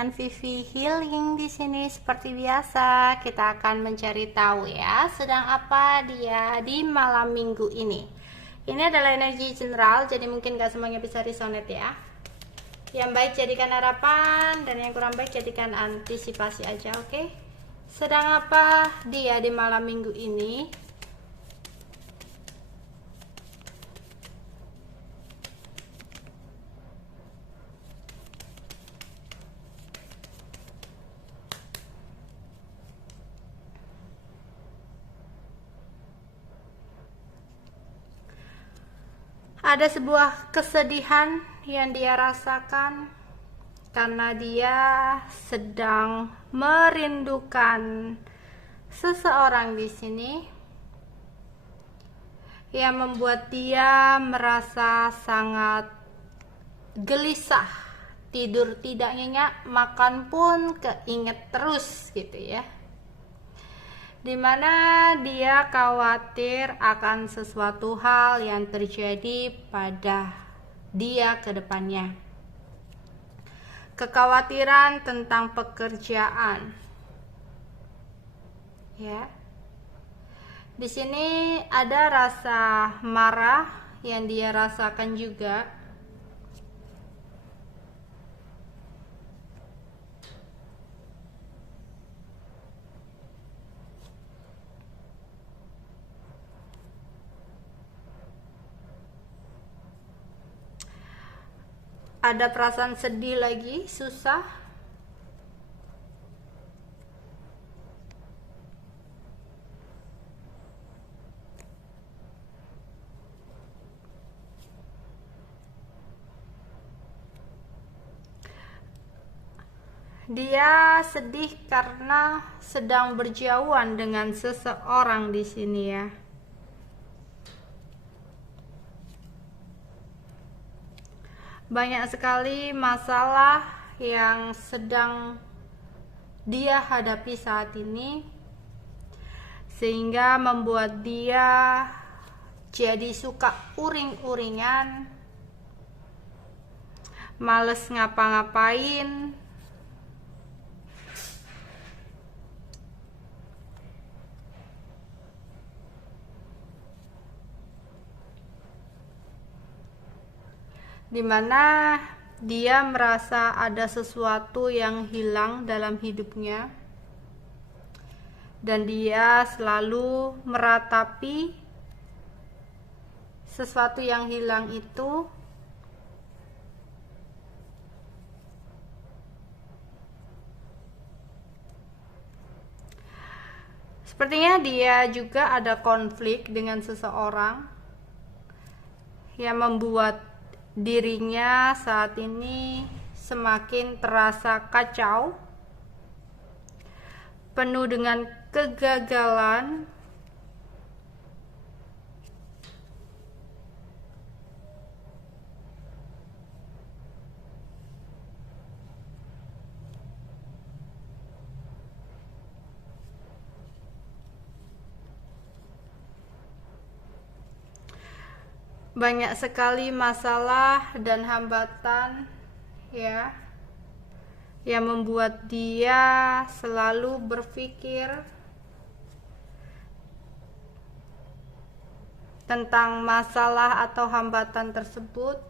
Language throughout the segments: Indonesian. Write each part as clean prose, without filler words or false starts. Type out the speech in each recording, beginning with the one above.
dengan Vivi Healing di sini. Seperti biasa, kita akan mencari tahu ya, sedang apa dia di malam minggu ini. Ini adalah energi general, jadi mungkin gak semuanya bisa resonate ya. Yang baik jadikan harapan, dan yang kurang baik jadikan antisipasi aja, oke? Sedang apa dia di malam minggu ini? Ada sebuah kesedihan yang dia rasakan karena dia sedang merindukan seseorang di sini yang membuat dia merasa sangat gelisah, tidur tidak nyenyak, makan pun keinget terus gitu ya, dimana dia khawatir akan sesuatu hal yang terjadi pada dia ke depannya. Kekhawatiran tentang pekerjaan. Ya. Di sini ada rasa marah yang dia rasakan juga. Ada perasaan sedih lagi, susah. Dia sedih karena sedang berjauhan dengan seseorang di sini ya. Banyak sekali masalah yang sedang dia hadapi saat ini, sehingga membuat dia jadi suka uring-uringan, males ngapa-ngapain, dimana dia merasa ada sesuatu yang hilang dalam hidupnya, dan dia selalu meratapi sesuatu yang hilang itu. Sepertinya dia juga ada konflik dengan seseorang yang membuat dirinya saat ini semakin terasa kacau, penuh dengan kegagalan, banyak sekali masalah dan hambatan ya, yang membuat dia selalu berpikir tentang masalah atau hambatan tersebut.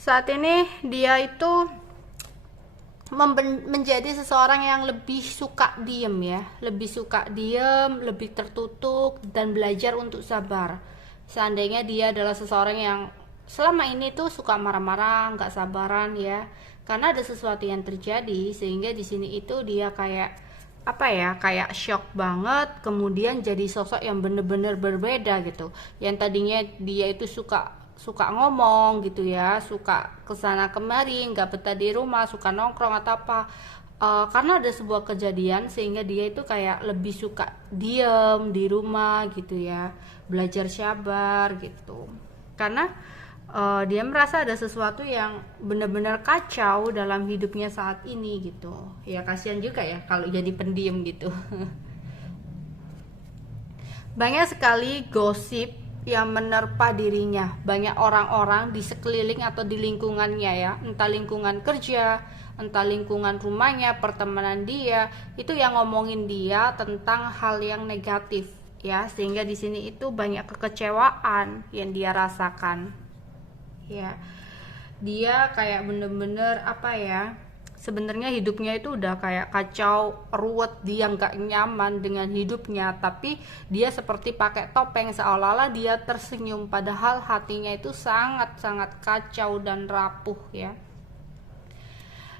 Saat ini dia itu menjadi seseorang yang lebih suka diem ya, lebih tertutup dan belajar untuk sabar. Seandainya dia adalah seseorang yang selama ini tuh suka marah-marah, nggak sabaran ya, karena ada sesuatu yang terjadi sehingga di sini itu dia kayak apa ya, kayak shock banget, kemudian jadi sosok yang bener-bener berbeda gitu. Yang tadinya dia itu suka ngomong gitu ya, suka kesana kemari, nggak betah di rumah, suka nongkrong atau apa. Karena ada sebuah kejadian sehingga dia itu kayak lebih suka diem di rumah gitu ya, belajar sabar gitu. Karena dia merasa ada sesuatu yang benar-benar kacau dalam hidupnya saat ini gitu. Ya kasihan juga ya kalau jadi pendiam gitu. Banyak sekali gosip yang menerpa dirinya. Banyak orang-orang di sekeliling atau di lingkungannya ya, entah lingkungan kerja, entah lingkungan rumahnya, pertemanan dia, itu yang ngomongin dia tentang hal yang negatif ya, sehingga di sini itu banyak kekecewaan yang dia rasakan. Ya, dia kayak bener-bener apa ya, sebenarnya hidupnya itu udah kayak kacau ruwet, dia nggak nyaman dengan hidupnya, tapi dia seperti pakai topeng seolah-olah dia tersenyum, padahal hatinya itu sangat-sangat kacau dan rapuh ya.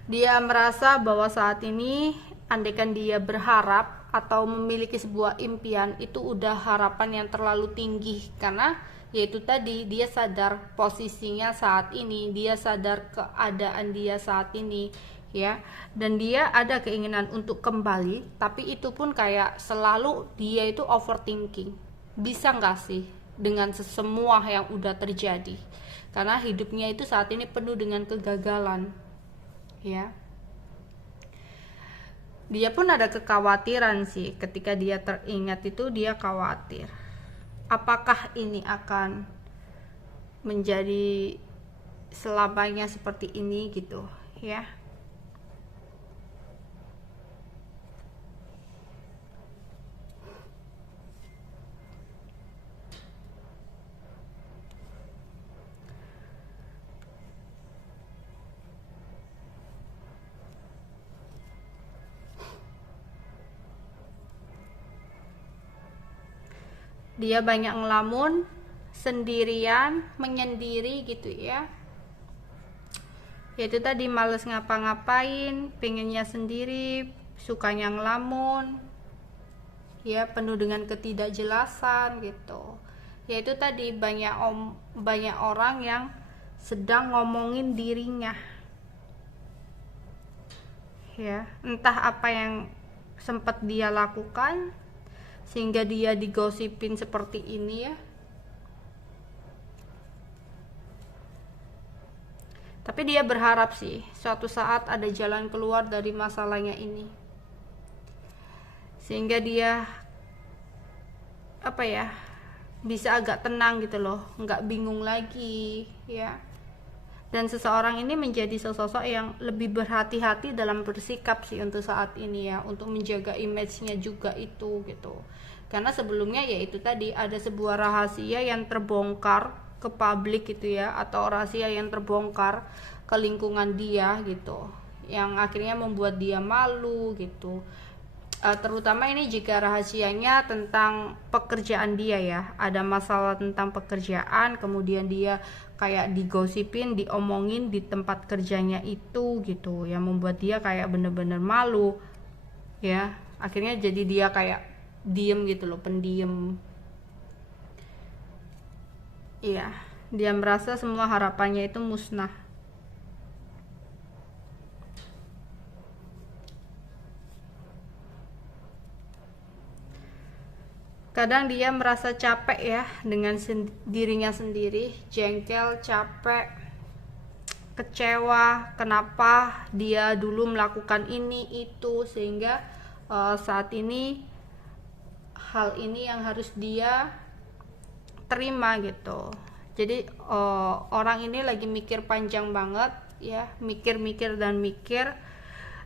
Dia merasa bahwa saat ini andaikan dia berharap atau memiliki sebuah impian, itu udah harapan yang terlalu tinggi, karena yaitu tadi dia sadar posisinya saat ini, dia sadar keadaan dia saat ini ya, dan dia ada keinginan untuk kembali, tapi itu pun kayak selalu dia itu overthinking, bisa nggak sih dengan semua yang udah terjadi, karena hidupnya itu saat ini penuh dengan kegagalan ya. Dia pun ada kekhawatiran sih, ketika dia teringat itu dia khawatir apakah ini akan menjadi selamanya seperti ini gitu ya. Dia banyak ngelamun sendirian, menyendiri gitu ya. Yaitu tadi males ngapa-ngapain, pengennya sendiri, sukanya ngelamun ya, penuh dengan ketidakjelasan gitu. Yaitu tadi banyak orang yang sedang ngomongin dirinya ya, entah apa yang sempat dia lakukan sehingga dia digosipin seperti ini ya. Tapi dia berharap sih suatu saat ada jalan keluar dari masalahnya ini, sehingga dia apa ya, bisa agak tenang gitu loh, nggak bingung lagi ya. Dan seseorang ini menjadi sosok yang lebih berhati-hati dalam bersikap sih untuk saat ini ya, untuk menjaga image-nya juga itu gitu. Karena sebelumnya ya itu tadi ada sebuah rahasia yang terbongkar ke publik gitu ya, atau rahasia yang terbongkar ke lingkungan dia gitu, yang akhirnya membuat dia malu gitu. Terutama ini jika rahasianya tentang pekerjaan dia ya, ada masalah tentang pekerjaan, kemudian dia kayak digosipin, diomongin di tempat kerjanya itu gitu, yang membuat dia kayak bener-bener malu ya. Akhirnya jadi dia kayak diem gitu loh, pendiam. Iya, dia merasa semua harapannya itu musnah. Kadang dia merasa capek ya dengan dirinya sendiri, jengkel, capek, kecewa kenapa dia dulu melakukan ini itu, sehingga saat ini hal ini yang harus dia terima gitu. Jadi orang ini lagi mikir panjang banget ya, mikir-mikir dan mikir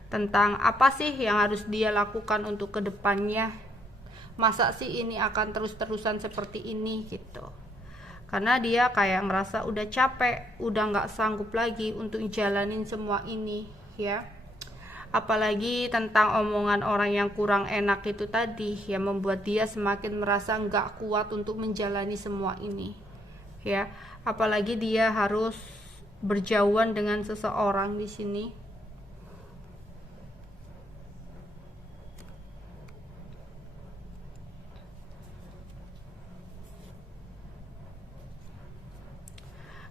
tentang apa sih yang harus dia lakukan untuk kedepannya. Masa sih ini akan terus-terusan seperti ini gitu. Karena dia kayak merasa udah capek, udah nggak sanggup lagi untuk jalanin semua ini ya. Apalagi tentang omongan orang yang kurang enak itu tadi, yang membuat dia semakin merasa nggak kuat untuk menjalani semua ini ya. Apalagi dia harus berjauhan dengan seseorang di sini.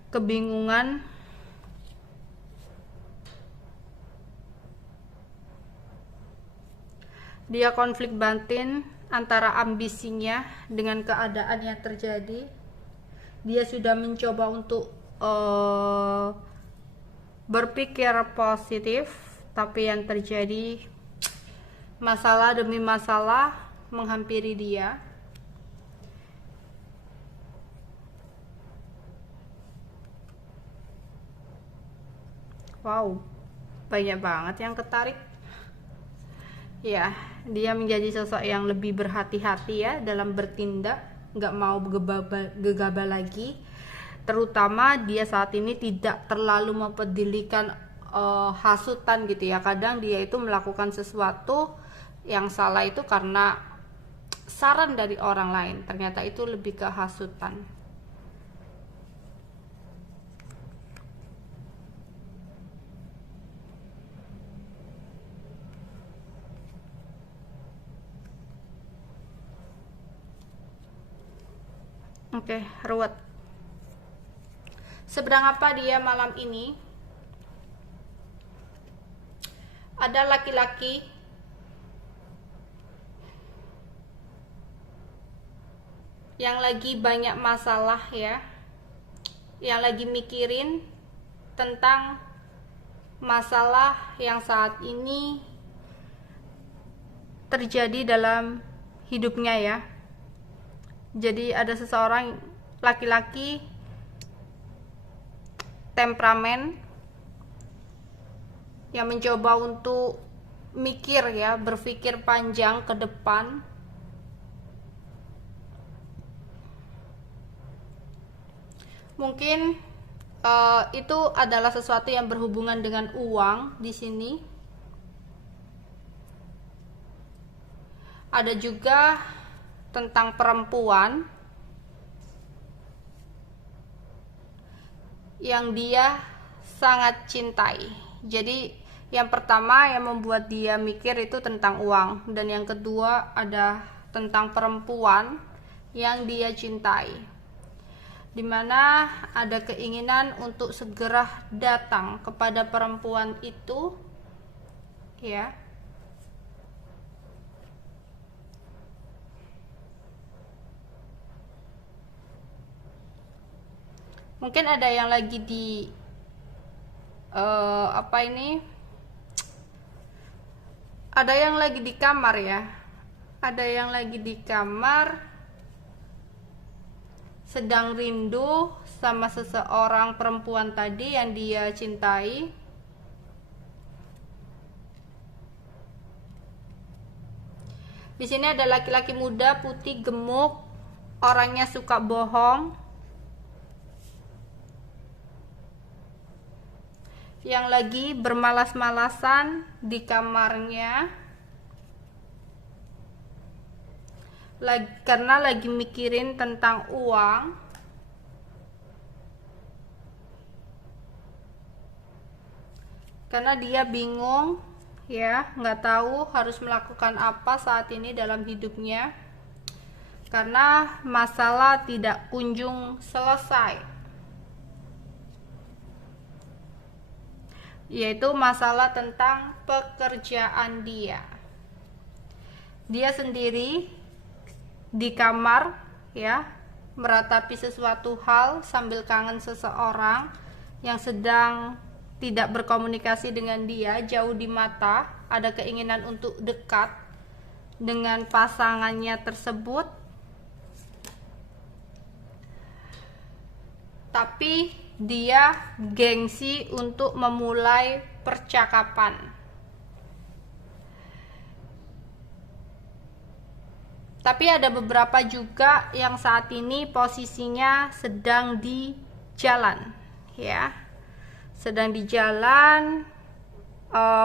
Kebingungan, dia konflik batin antara ambisinya dengan keadaan yang terjadi. Dia sudah mencoba untuk berpikir positif, tapi yang terjadi masalah demi masalah menghampiri dia. Wow, banyak banget yang tertarik. Ya, dia menjadi sosok yang lebih berhati-hati ya dalam bertindak, nggak mau gegabah lagi. Terutama dia saat ini tidak terlalu mempedulikan hasutan gitu ya. Kadang dia itu melakukan sesuatu yang salah itu karena saran dari orang lain, ternyata itu lebih ke hasutan. Oke, ruwet. Sedang apa dia malam ini? Ada laki-laki yang lagi banyak masalah ya, yang lagi mikirin tentang masalah yang saat ini terjadi dalam hidupnya ya. Jadi ada seseorang laki-laki temperamen yang mencoba untuk mikir ya, berpikir panjang ke depan. Mungkin itu adalah sesuatu yang berhubungan dengan uang di sini. Ada juga tentang perempuan yang dia sangat cintai. Jadi yang pertama yang membuat dia mikir itu tentang uang, dan yang kedua ada tentang perempuan yang dia cintai, dimana ada keinginan untuk segera datang kepada perempuan itu ya. Mungkin ada yang lagi di ada yang lagi di kamar ya, ada yang lagi di kamar sedang rindu sama seseorang perempuan tadi yang dia cintai. Di sini ada laki-laki muda, putih, gemuk, orangnya suka bohong, yang lagi bermalas-malasan di kamarnya karena lagi mikirin tentang uang. Karena dia bingung ya, nggak tahu harus melakukan apa saat ini dalam hidupnya, karena masalah tidak kunjung selesai, yaitu masalah tentang pekerjaan dia. Dia sendiri di kamar ya, meratapi sesuatu hal sambil kangen seseorang yang sedang tidak berkomunikasi dengan dia, jauh di mata, ada keinginan untuk dekat dengan pasangannya tersebut, tapi dia gengsi untuk memulai percakapan. Tapi ada beberapa juga yang saat ini posisinya sedang di jalan ya, sedang di jalan,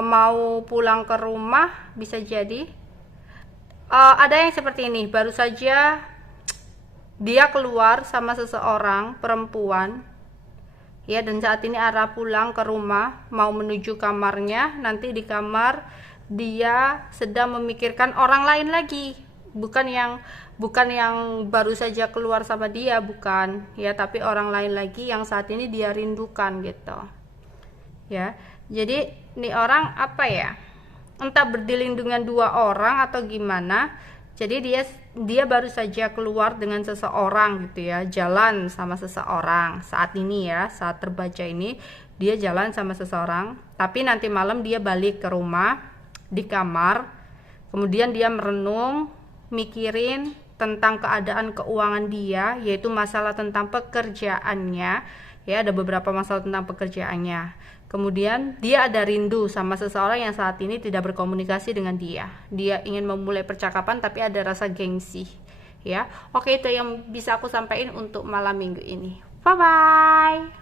mau pulang ke rumah bisa jadi. Ada yang seperti ini, baru saja dia keluar sama seseorang perempuan ya, dan saat ini arah pulang ke rumah, mau menuju kamarnya. Nanti di kamar dia sedang memikirkan orang lain lagi, bukan yang baru saja keluar sama dia, bukan ya, tapi orang lain lagi yang saat ini dia rindukan gitu ya. Jadi ini orang apa ya, entah berdiling dengan dua orang atau gimana. Jadi dia baru saja keluar dengan seseorang gitu ya, jalan sama seseorang saat ini ya, saat terbaca ini dia jalan sama seseorang, tapi nanti malam dia balik ke rumah di kamar, kemudian dia merenung, mikirin tentang keadaan keuangan dia, yaitu masalah tentang pekerjaannya. Ya, ada beberapa masalah tentang pekerjaannya. Kemudian dia ada rindu sama seseorang yang saat ini tidak berkomunikasi dengan dia. Dia ingin memulai percakapan tapi ada rasa gengsi. Ya, oke, itu yang bisa aku sampaikan untuk malam minggu ini. Bye bye.